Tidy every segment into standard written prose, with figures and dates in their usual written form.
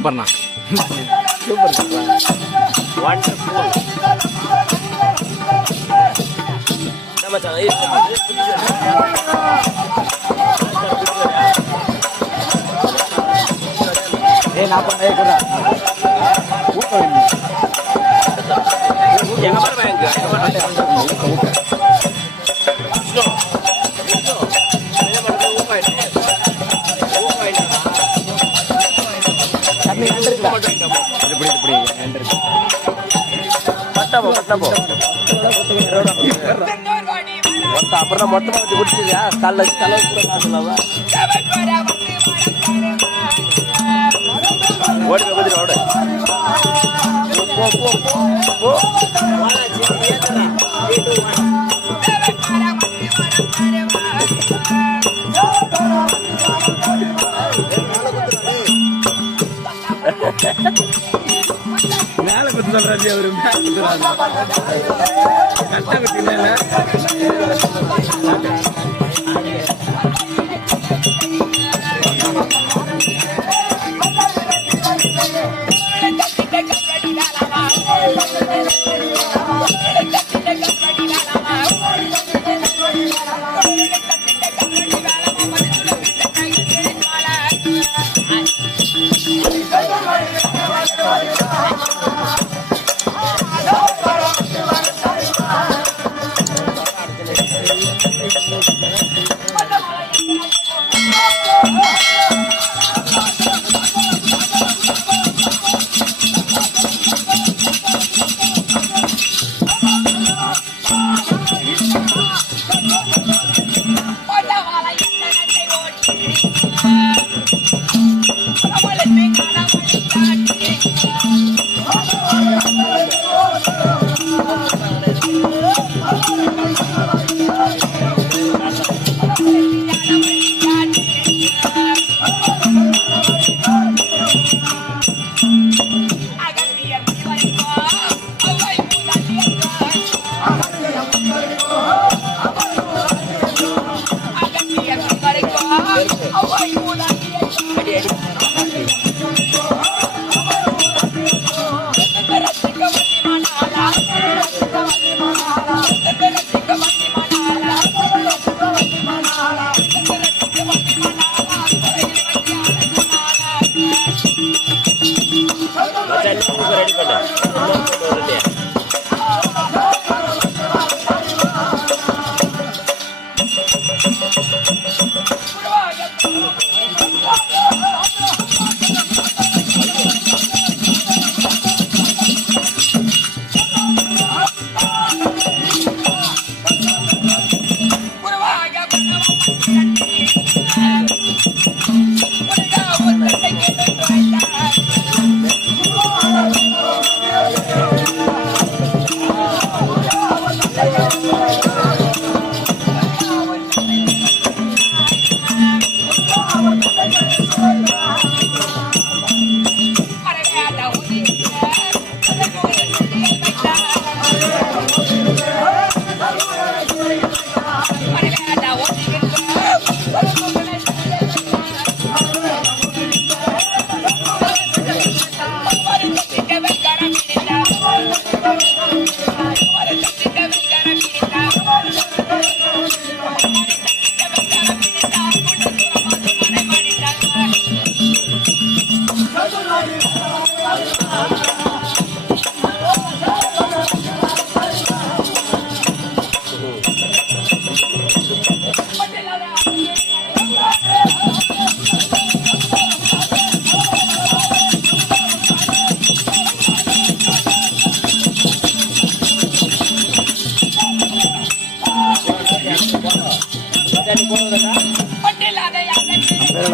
சூப்பர்ண்ணா சூப்பர் நான் பண்ண அப்புறம் மொத்தமா வச்சு குடிச்சிருக்கியா தலை கூட காசுலாமா ஓடி பகுதி ஓட மேல குத்து சொல்றாரு அவரு மேல கட்ட குத்தினால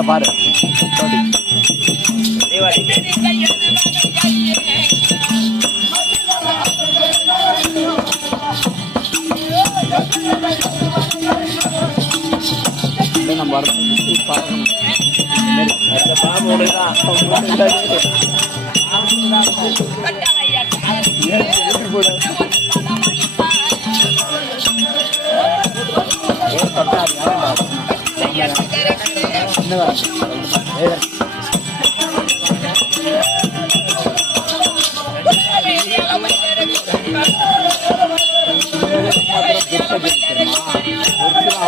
பாரு நம்ம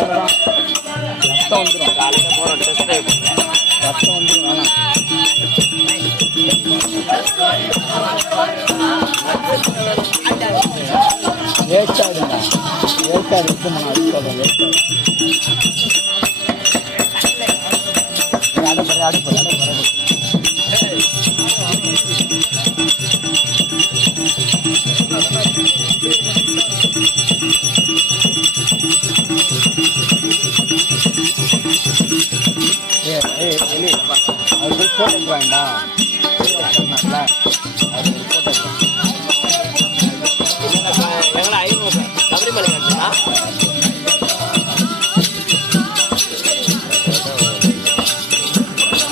ரத்தம் வந்துடும். காலையில் போகிறோம் டெஸ்ட் ரத்தம் வந்துடும். வேணாம் வேஸ்டாடுங்க. வேஸ்டாடு இருக்குமா? அதுக்கு அடுப்பு அது போட்டு வேண்டாம். சபரிமலை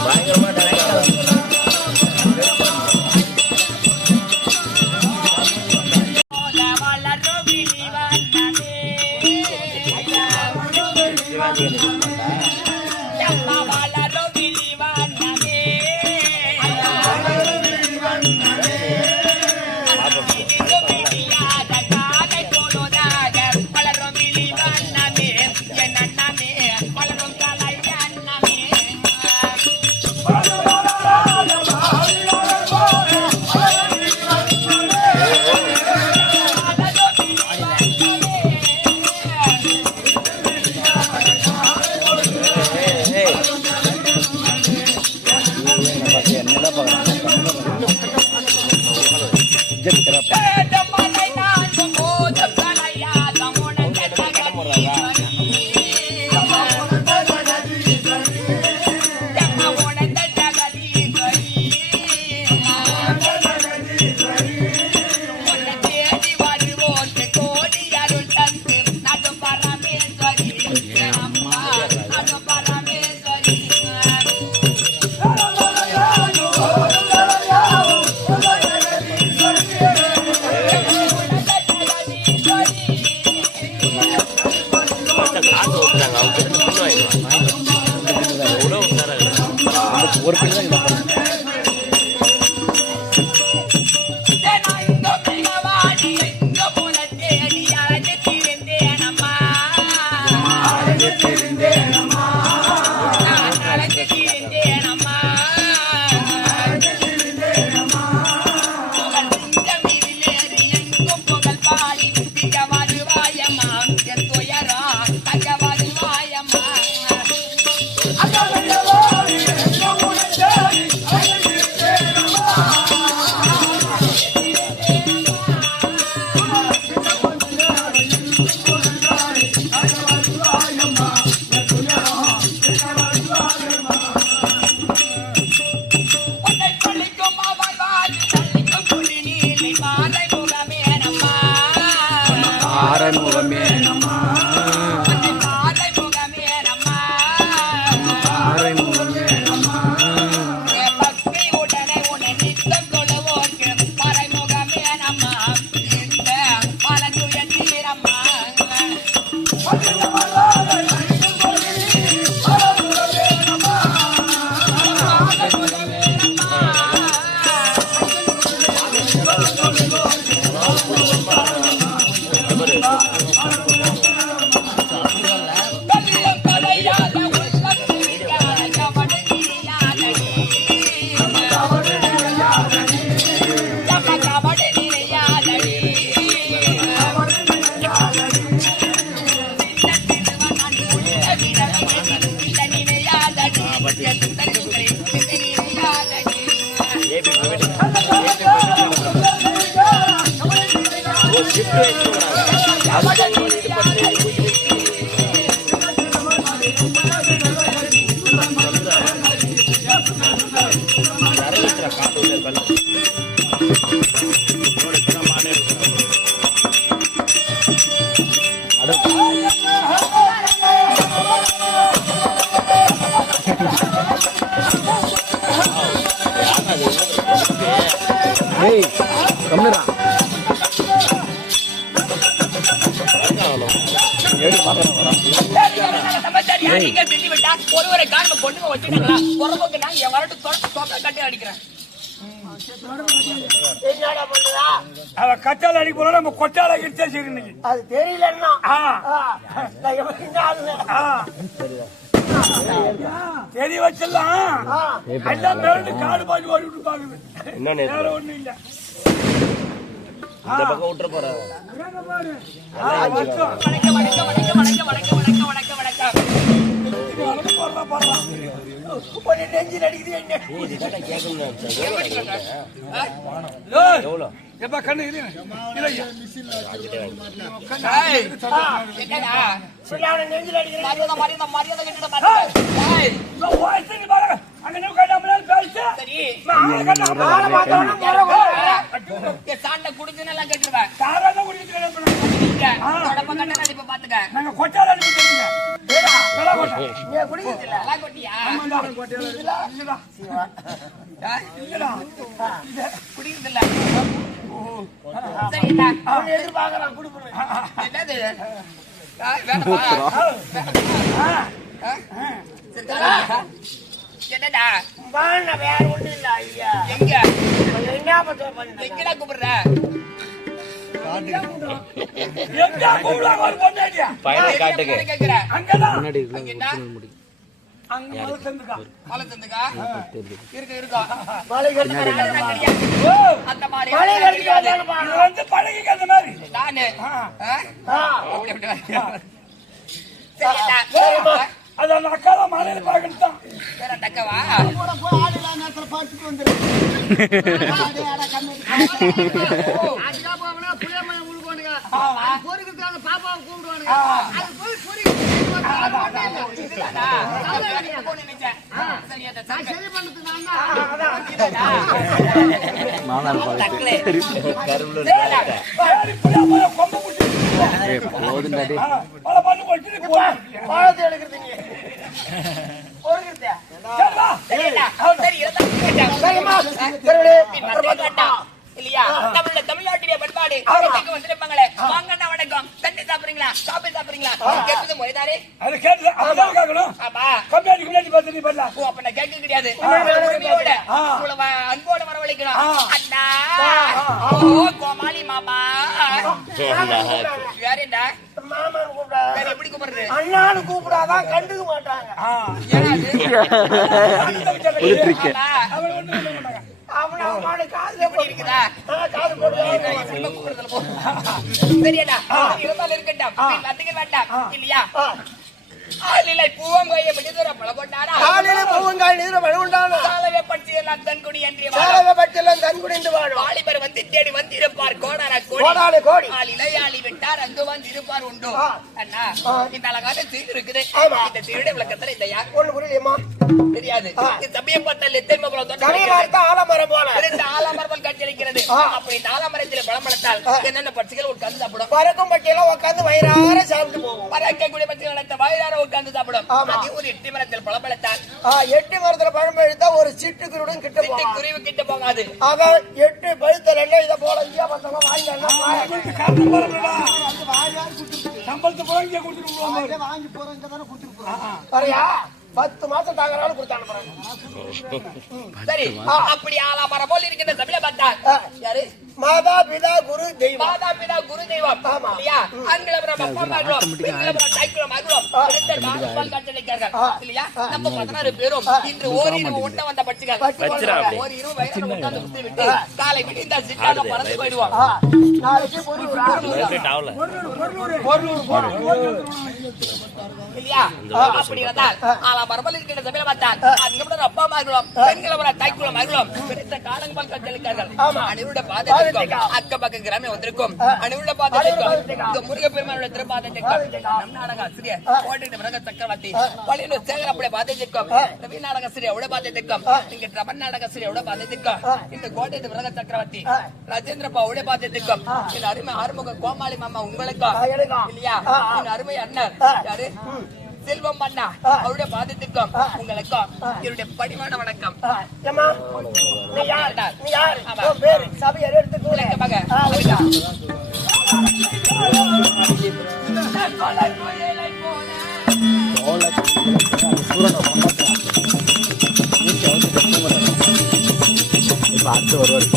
பயங்கரமா ஒரு பிள்ளை தான் ஆரன்முகமே ஒருவரை காண பொண்ணுங்க வச்சுட்டாங்களா? பொறம்போக்கு நான் என் வரட்டு கட்டி அடிக்கிறேன். என்னடா பண்ணுறா? அவ கட்டால அடிக்க போறோம், நம்ம கொட்டால அடிச்சா சரி இன்னைக்கு. அது தெரியலன்னா தெரிய வச்சிடலாம். எல்லாம் மிரண்டு காடு பாஞ்சு ஓடி விட்டு பாக்குது. வேற ஒண்ணும் இல்ல. இந்த பக்கம் விட்டுற போறாங்க. நெஞ்சில் அடிக்குது என்ன எவ்வளோ எப்ப கண்ணு இது நெஞ்சில் அடிக்கிறேன் நாங்க கொட்டால எதிர்பார்க்கறான் குடுக்கணும் என்னடா வேற ஒண்ணு இல்ல ஐயா. எங்க என்ன பண்ண எங்கடா கூப்பிடுற எங்க கூப்பிடுறாங்க ஒரு பொண்ணாடியா பயணம் காட்டுக்கு கேக்குறேன் அங்கதான் அங்கடா அங்க முதல்ல செஞ்சுக்கா மலை தந்துக்கா இருக்கா மலை அந்த மாதிரி இது வந்து பழகிக்க அந்த மாதிரி நானு அது அந்த அக்கால மலையில பாக்கிட்டு தான் வேற தக்கவா பாலத்தை எடுக்கிறது இல்லையா தமிழ்நாட்டுடைய பண்பாடு வந்திருப்பாங்களே வாங்கண்ணா வணக்கம் தண்ணி சாப்பிடுறீங்களா காப்பி சாப்பிடுறீங்களா கேட்டது முறைதாரே அது கேட்டு அதான் கேட்கணும். ஆமா கம்மியாடி முன்னாடி பார்த்து நீ பண்ணலாம். ஓ அப்ப நான் கேட்க கிடையாது அன்போட வரவழைக்கணும் அண்ணா ஓ கோமாளி மாமா யாருடா மாமா கூப்பிடா வேற எப்படி கூப்பிடுறது அண்ணான்னு கூப்பிடாதான் கண்டுக்க மாட்டாங்க. அவன் அவனோட காதுல இருக்குதா காது போட்டு சரியாடா இருந்தாலும் இருக்கட்டும் அதிகம் வேண்டாம் இல்லையா ஆளிலை பூவங்கையை விடுதற பழகொண்டாரா காலையில பூவங்காய் நீர வழுண்டானா சாலவே பற்றி எல்லாம் தன்குடி என்று சாலவை பட்டெல்லாம் தன்குடிந்து வாழும் வாலிபர் வந்து தேடி வந்திருப்பார் கோடான கோடாலே கோடி ஆளிலையாளி விட்டார் அங்கு வந்து இருப்பார் உண்டு அண்ணா இந்த அழகான சீடு இருக்குது ஆமா. இந்த சீருடைய விளக்கத்துல இந்த யார் ஒண்ணு புரியலையம்மா தெரியாது இந்த சமயம் பார்த்தால் எத்தனை பலம் கனிவார்த்த ஆலமரம் போல இந்த ஆலமரம் காட்சியளிக்கிறது அப்படி இந்த ஆலமரத்தில் பலம் வளர்த்தால் என்னென்ன பட்சிகள் உட்கார்ந்து சாப்பிடும் பறக்கும் பட்டியெல்லாம் உட்காந்து வயிறார சாப்பிட்டு போவோம். பறக்கக்கூடிய பட்சிகள் வளர்த்த வயிறார உட்கார்ந்து சாப்பிடும் அது ஒரு எட்டு மரத்தில் பலம் வளர்த்தால் 8 மரத்துல பழம் எடுத்தா ஒரு சிட்டுக்குருடன் கிட்ட போகும். குருவி கிட்ட போகாது ஆக 8 பழுத்தல் என்ன இதை போல இந்தியா பத்தமா சம்பளத்தை போய் இங்கே கொடுத்துட்டு வாங்கி போறியா 10 மாசம் தாங்கறாலும் கொடுத்தாங்க. சரி அப்படி ஆலமரம் போல் இருக்கின்ற தமிழை பார்த்தால் யாரு மாதா பிதா குரு தெய்வம். மாதா பிதா குரு தெய்வம் இல்லையா ஆண்களபுரம் அப்பா மகளும் பெண்களபுரம் தாய்க்குளம் மகளும் இரண்டு நான்கு காட்சியளிக்கிறார்கள் இல்லையா நம்ம 16 பேரும் இன்று ஓரிரு உண்ண வந்த பட்சிகள் ஓரிரு வயிறு உட்கார்ந்து குத்தி விட்டு காலை விடிந்த சிட்டாக பறந்து போயிடுவோம் நாளைக்கு இல்லையா அப்படி வந்தால் ஆலமரம் இருக்கின்ற தமிழை பார்த்தால் ஆண்களபுரம் அப்பா மகளும் பெண்களபுரம் தாய்க்குளம் மகளும் பிடித்த காலங்கள் காட்சியளிக்கிறார்கள் அனைவருடைய பாதை அக்க பக்க கிராமம் வந்திருக்கும் அனுள்ள பாதத்திற்கும் முருகப்பெருமானுடைய திருப்பாதத்திற்கும் நம் நாடக ஆசிரியர் கோட்டை மிருக சக்கரவர்த்தி பழைய சேகரப்புடைய பாதத்திற்கும் ரவி நாடக ஆசிரியர் பாதத்திற்கும் இங்க ரமன் நாடக ஆசிரியர் பாதத்திற்கும் இந்த கோட்டை மிருக சக்கரவர்த்தி ராஜேந்திர பாவுடைய பாதத்திற்கும் இந்த அருமை ஆறுமுக கோமாளி மாமா உங்களுக்கும் இல்லையா இந்த அருமை அண்ணன் யாரு செல்வம் அண்ணா அவருடைய பாதத்திற்கும் உங்களுக்கும் என்னுடைய பணிவான வணக்கம் சபையர் எடுத்து அடுத்து வருவார்.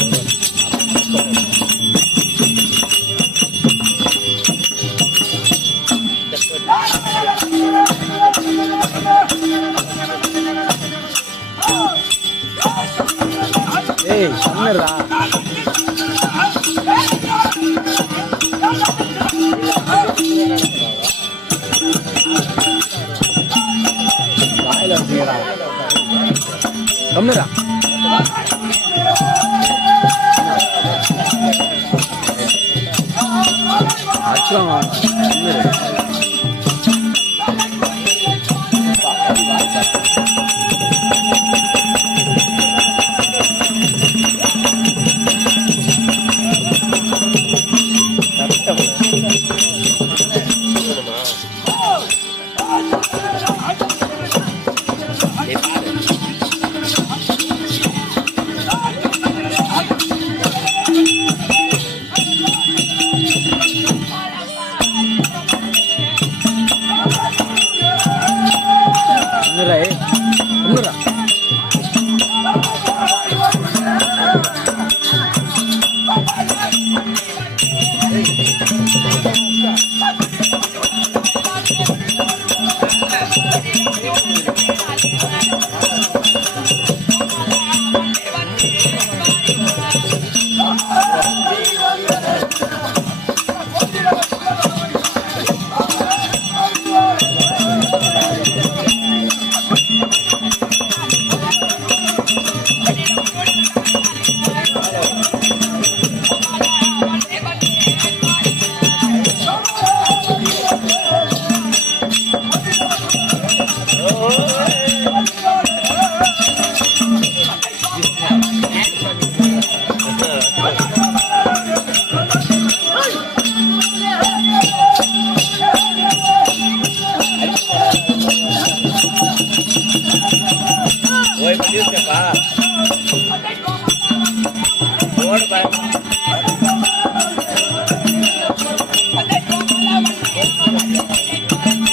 ஏய் சொன்னடா வாயில வச்சுடா சொன்னடா அச்சம்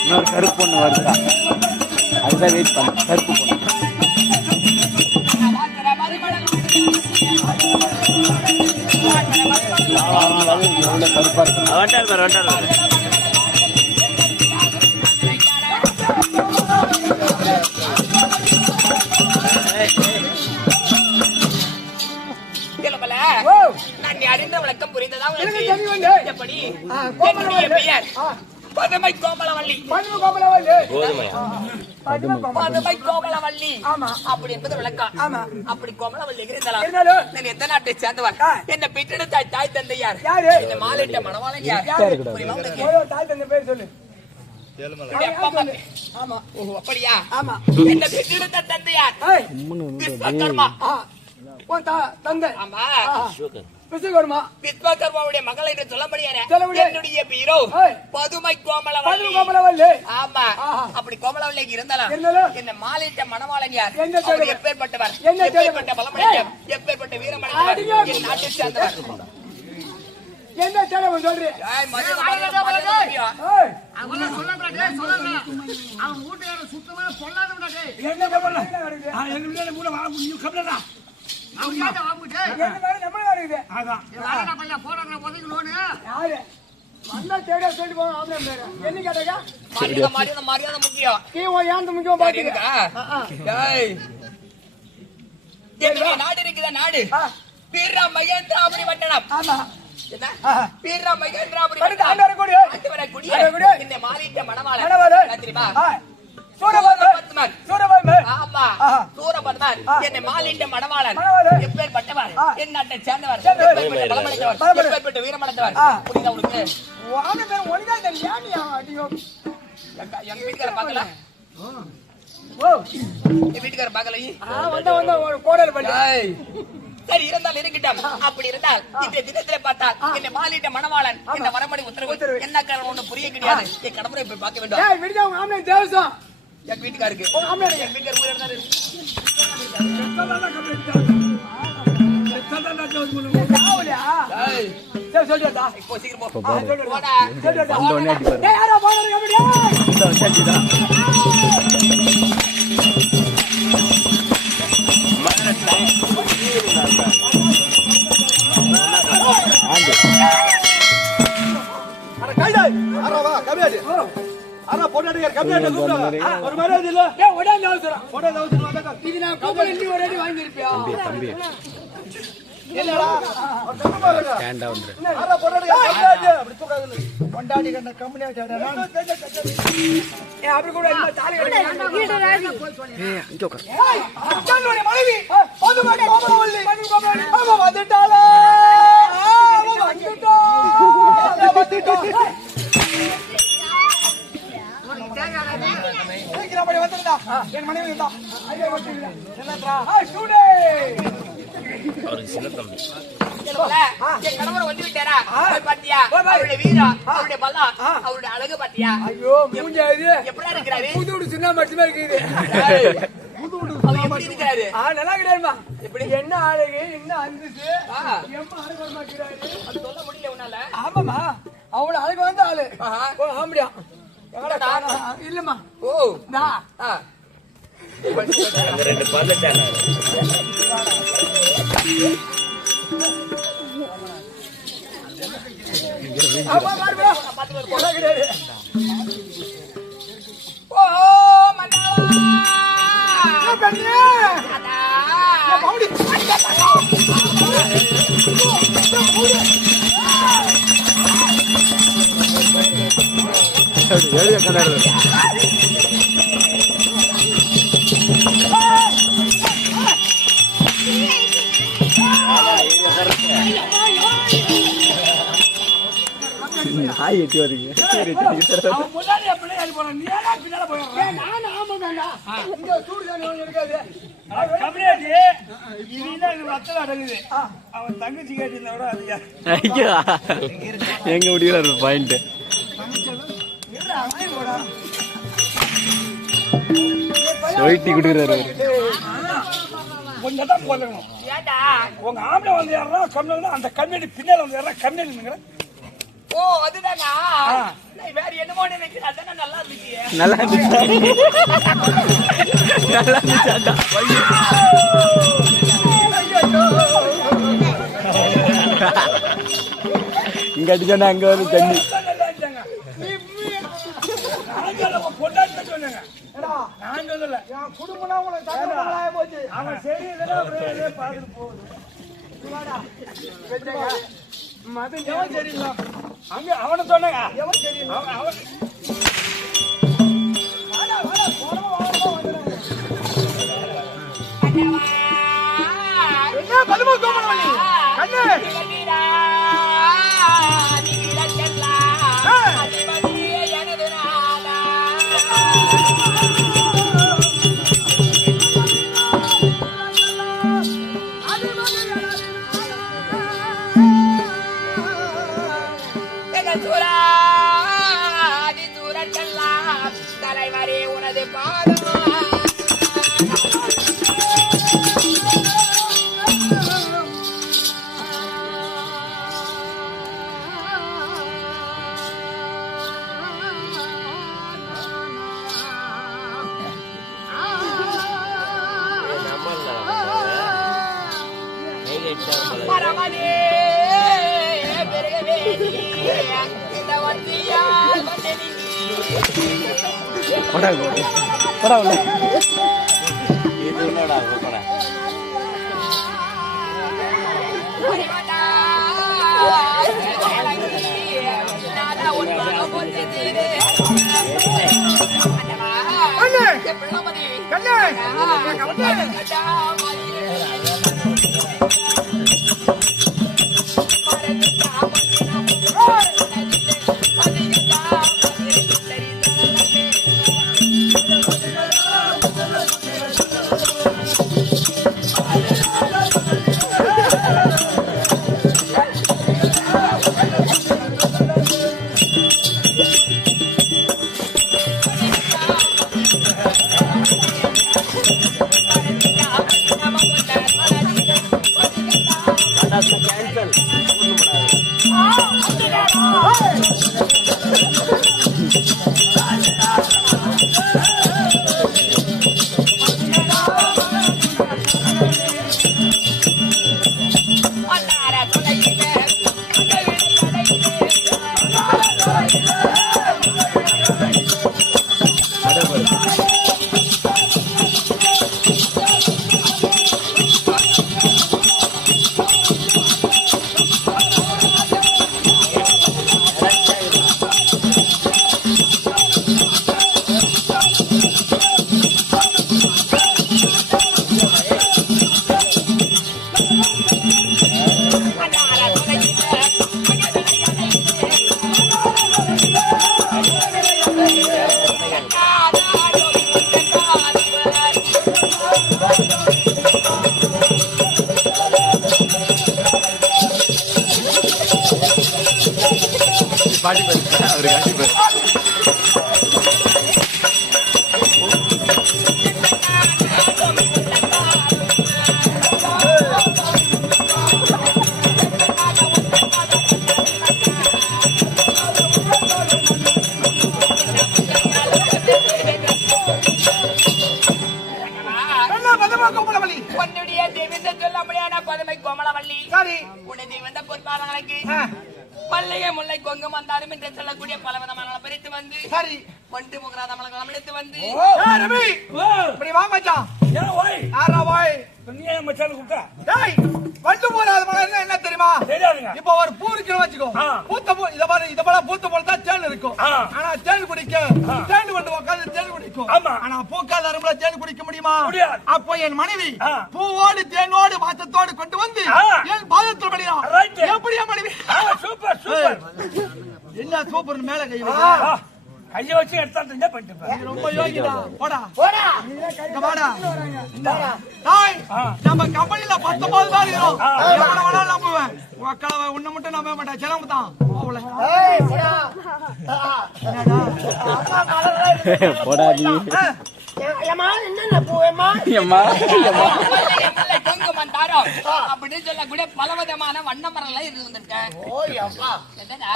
இன்னொரு கருப்பு பொண்ணு வருதா அதுதான் வெயிட் பண்ண கருப்பு பொண்ணு கருப்பா இருக்கு நான் அறிந்த விளக்கம் புரிந்ததா எப்படி என்னுடைய பெயர் பதுமை கோமலவள்ளி. பதுமை கோமலவள்ளி அப்படி என்பது விளக்கம். அப்படி கோமலவள்ளி இருந்தாலும் நான் எந்த நாட்டை சேர்ந்தவன், என்ன பெற்றெடுத்த தாய் தந்தை யார், என்ன மாலையிட்ட மணவாளன் யார், தாய் தந்தை பேர் சொல்லு. அப்படியா? என்ன பெற்றெடுத்த தந்தை யார்? விஸ்வகர்மா தந்தை. ஆமா, விஸ்வகர்மா. விஸ்வகர்மாவுடைய மகள் என்று சொல்லப்படுகிற என்னுடைய பேரோ பதுமை கோமலவள்ளி. ஆமா, அப்படி கோமலவள்ளி இருந்தாலும் என்ன மாலையிட்ட மணவாளன் யார், எப்பேற்பட்டவர், எப்பேற்பட்ட பலமடைந்தவர், எப்பேற்பட்ட வீரமடைந்தவர், என் நாட்டை சேர்ந்தவர். என்ன தேவை சொல்றீ? மரியாதை முக்கியம். நாடு இருக்குதா? நாடு வீர மகேந்திராபுரி பட்டணம். வீர மகேந்திராபுரி இந்த மாறிட்ட மணவாளன் தெரியுமா? என்னை மாலிட்ட மணவாளன் எப்பேற்பட்டவர், என் நாட்டை சேர்ந்தவர், எப்பேற்பட்ட வீரமடைந்தவர். புரியுதா உங்களுக்கு? எங்க வீட்டுக்கார பாக்கல, என் வீட்டுக்கார பாக்கல. சரி, இருந்தால் இருக்கட்டும். அப்படி இருந்தால் இந்த தினத்திலே பார்த்தால் என்னை மாலிட்ட மணவாளன் இந்த வரமணி உத்தரவு என்ன காரணம் ஒண்ணு புரிய கிடையாது. என் கடமுறை போய் பார்க்க வேண்டும். தேவசம் என் வீட்டுக்காருக்கு என் வீட்டுக்கார ஊர் இருந்தாரு. இப்போ சீக்கிரம் போ. பொண்டாட்டிக்கார கம்மியாட்ட கூப்பிடாத. ஒரு மரியாதை இல்ல. உடனே அவசரம். உடனே அவசரம் வந்தாக்கா. இது நான் கூப்பிட நீ ஒரு அடி வாங்கி இருப்பியா? தம்பி என்னடா? ஒரு தம்பி பாருங்க. ஸ்டாண்டா வந்து ஆனா பொண்டாட்டிக்கார கம்மியாட்ட அப்படி கூப்பிடாத. பொண்டாட்டிக்கார கம்மியாட்ட நான் அப்படி கூட இல்ல தாலி கட்டி. அச்சானுடைய மனைவி பதுமணி கோமலவல்லி. அவ வந்துட்டாளே. அவ வந்துட்டா. என் மனைவி இருந்தா ஐயா வந்துட்டா. என்னடா? சூடே. என் கணவர் வந்து விட்டாரா? பாத்தியா? அவருடைய வீரம், அவருடைய பலம், அவருடைய அழகு பாத்தியா? ஐயோ மூஞ்சா இது எப்படா இருக்கிறாரு? புதுடு சின்ன மட்டுமே இருக்குது. அவர் எப்படி இருக்காரு? நல்லா கிடையாதுமா. இப்படி என்ன அழகு என்ன அந்தஸ்து எம்மா அழகு மாக்கிறாரு. அது சொல்ல முடியல உன்னால. ஆமாமா அவள அழகு வந்த ஆளு. ஓ ஆம்படியா? எங்கடா? இல்லம்மா. ஓ நான் ரெண்டு பல்லட்டாங்க ஆமா பாருடா பாத்து கிடையாது. ஓ மன்னாவா கண்ணே அடா பவுடி ஏழு கலர் நாய் எட்டி வரீங்க. அவன் முன்னாடி அப்படியே ஏறி போறான். நீ ஏன்னா பின்னால போயிடுற? நான் ஆமாங்கடா. இங்க சூடு தானே இருக்காது. கம்மியாட்டி இனிதான் இது ரத்தம் அடங்குது. அவன் தங்கச்சி கேட்டிருந்தா விட அதிகம். ஐயா எங்க முடியல பாயிண்ட் சொயிட்டி குடுக்குறாரு. கொஞ்சம் தான் போதணும். ஏடா உங்க ஆம்பளை வந்து யாரா கம்மியா அந்த கம்மியாடி பின்னால வந்து யாரா கம்மியாடி. ஓ அதுதானா? வேற என்னமோ நினைக்கிறேன். அதான் நல்லா இருந்துச்சு. நல்லா இருந்துச்சு. நல்லா இருந்துச்சாடா. இங்க அடிச்சோன்னா அங்க வந்து தண்ணி. நான் சொல்லல என் குடும்பம்னா உங்களுக்கு தகவலாக போச்சு. அவன் சரி அப்படியே பார்த்துட்டு போகுது. எவன் சரியில்லை அங்க அவனை சொன்னாங்க. எவன் சரியில்லை அவன் என்ன பதும கோமலவல்லி கண்ணு தலைவரே உனது பாதம் பரமனே பெருகவே இந்த வந்தியால் வந்தனி போடா போடா உள்ள இது என்னடா போடா Come on. பாட்டி பேர் அவரு காட்டி பேர் உன்னுடைய தேவிந்த சொல்லாமலையான பதுமை கோமலவள்ளி சரி உன்னை வந்த பொற்பாதங்களுக்கு மல்லிகை முல்லை கொங்கு மந்தாரம் என்று சொல்லக்கூடிய பல விதமான பறித்து வந்து சரி கொண்டு போகிறாத மலங்கள் எடுத்து வந்து ரவி இப்படி வா மச்சான் ஏன் ஓய் ஆறா வாய் நீ ஏன் மச்சான் கூப்பிட்டா டேய் வண்டு போறாத மலை என்ன தெரியுமா தெரியாதுங்க இப்போ ஒரு பூ இருக்குன்னு வச்சுக்கோ பூத்த பூ இத போல பூத்த போல தான் தேன் இருக்கும் ஆனா தேன் குடிக்க தேன் கொண்டு உட்கார்ந்து தேன் குடிக்கும் ஆமா. ஆனா பூக்கால் அரும்புல தேன் குடிக்க முடியுமா முடியாது. அப்போ என் மனைவி பூவோடு தேனோடு வாசத்தோடு கொண்டு வந்து என் பாதத்தில் படியா Right. எப்படியா மனைவி சூப்பர் சூப்பர் என்ன சூப்பர் மேல கை கையை வச்சு எடுத்தா தெரிஞ்சா பண்ணிட்டு ரொம்ப யோகிடா போடா போடா இங்க வாடா டேய் நம்ம கம்பெனில 19 பேர் இருக்கோம் எவன வேணாலும் நம்புவேன் உக்களவ உன்னை மட்டும் நம்ப மாட்டேன் செலவு தான் போல ஏய் போடா என்னடா அம்மா காலல போடா நீ ஏமா என்ன பூவேமா ஏம்மா முல்லை கொங்கு மந்தாரம் அப்படின்னு சொல்லக்கூடிய பல விதமான வண்ண மரங்கள் இருந்திருக்கேன் ஓய் அப்பா என்னடா?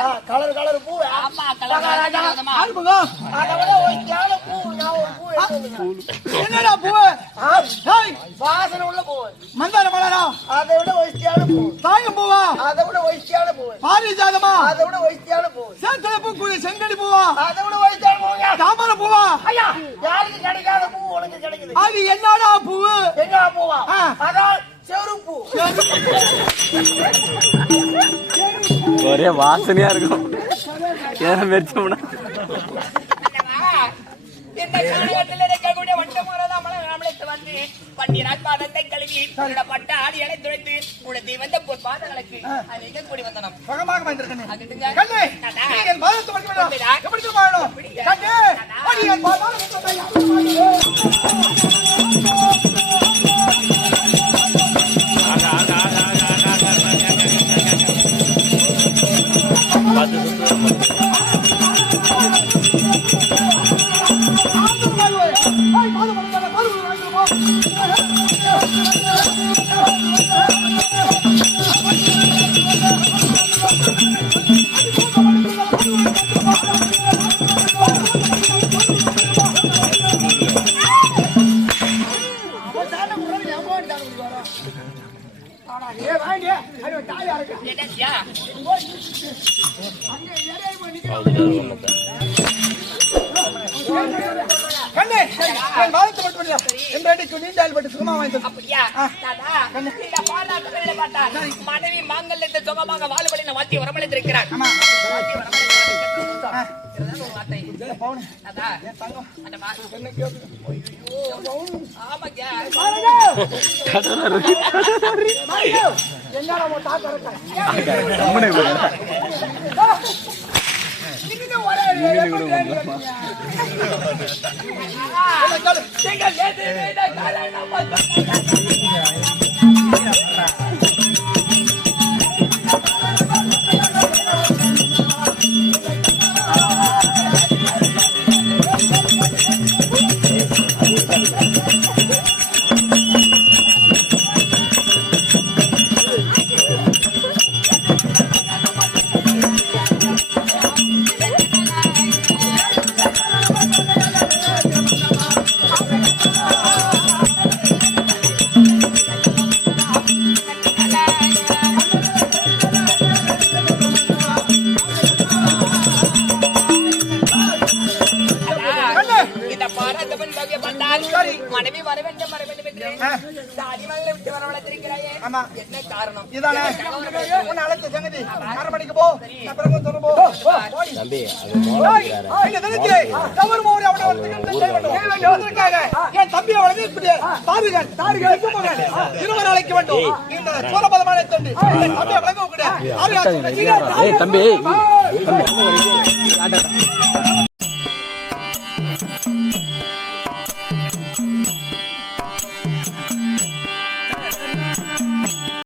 கலர் பூ ஆமா கலர் ஆறுபங்க அதோட ஒரு ஜால பூ நான் ஒரு பூ எடுத்துறேன் என்னடா பூ டேய் வாசனை உள்ள பூ மந்தார மலரா அதை விட ஒய்ச்சியான பூ தாயம் பூவா அதை விட ஒய்ச்சியான பூ பாரிஜாதமா அதை விட ஒய்ச்சியான பூ சேத்தல பூ செங்கடி பூவா அதை விட ஒய்ச்சியான பூ தாமரை பூவா ஐயா யாருக்கு கிடைக்காத பூ உனக்கு கிடைக்குது அது என்னடா பூ எங்க பூவா அதான் செருப்பு ஒரே வாசனையா இருக்கும் ஏன்னா மெரிச்சோம்னா இந்த காலகட்டத்தில் இருக்கக்கூடிய வண்ட மரம் நம்மளுக்கு வந்து பன்னிரால் பாதத்தை கழுவி பட்ட ஆடியலை துடைத்து உனது வந்த பாதங்களுக்கு அநேக கூடி வந்தனம் பகமாக வந்திருக்கேன் அதுங்க கண்ணே நீ என் பாதத்தை படிக்கணும் எப்படி பாடணும் கண்ணே அடி என் கண்ணே என் பாதத்தை மட்டும் படியா என்றைக்கு நீண்டால் பட்டு சுகமா வாங்கி அப்படியா இந்த பாராட்டுகளை பார்த்தால் மனைவி மாங்கல்யத்தை சுகமாக வாழுபடி வாத்தி வரமளித்திருக்கிறார் மனைவி வர வேண்டும் வர வேண்டும் என்று தாடிமகளை விட்டு வரவழைத்திருக்கிறாயே என்ன காரணம் இதானே உன்னை அழைத்த சங்கதி அரமணிக்கு போ அப்புறம் சொல்ல போ தம்பி என் தம்பி இருவர் அழைக்க வேண்டும் இந்த சோழபதமான தொண்டு தம்பி தம்பி